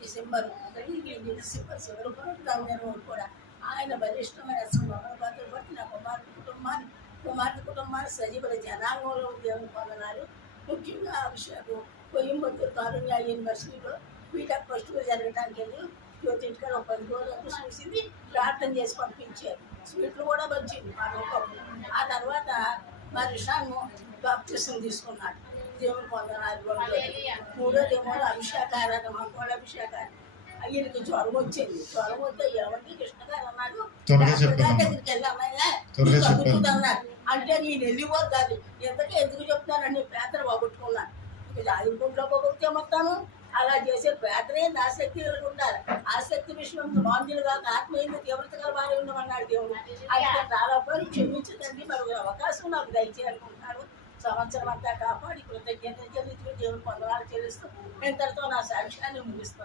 December చివరి కూడా ఆయన బలిష్టమైన భద్రపతి బట్టి నా కుమార్తె కుటుంబాన్ని సజీవుల జనాంగంలో దేవుని పొందనాలు. ముఖ్యంగా అభిషేకం కోయంబత్తూరు కారుణ్య యూనివర్సిటీలో బీటెక్ ఫస్ట్ జరగడానికి వెళ్ళి జ్యోతింటికాడ ఒక 10 రోజులకు చూసింది, ప్రార్థన చేసి పంపించారు. స్వీట్లు కూడా వచ్చింది మా రూపంలో. ఆ తర్వాత మా రిషాను బాప్టిజం తీసుకున్నాడు. దేవుని పొందనాలు. 3వ అభిషేకారాధన మా కోళ్ళ అభిషేకాలు. ఈయనకి జ్వరం వచ్చింది. జ్వరం వస్తే ఎవరికి కృష్ణ గారు అన్నాడు, దగ్గరికి వెళ్ళామయ్యా తగ్గుతుంది అన్నారు. అంటే నేను వెళ్ళిపోదు కాదు, ఎందుకు చెప్తానండి, పేదలు పోగొట్టుకున్నాను. రాజుకుంట్లో పోగొట్టే మొత్తాను అలా చేసే పేదలే ఆసక్తి కలిగి ఉండాలి. ఆసక్తి విషయం బాంధులు కాక ఆత్మీయ తీవ్రత గల వారి ఉండమన్నాడు దేవుడు. అయితే చాలా పని క్షమించదండి, మరి అవకాశం నాకు దయచేయాలనుకుంటున్నాను. సంవత్సరం అంతా కాపాడి కృతజ్ఞతలు చెల్లించు దేవుని పొందనాలు చెల్లిస్తూ ఇంతటితో నా సాక్ష్యాన్ని ముగిస్తాను.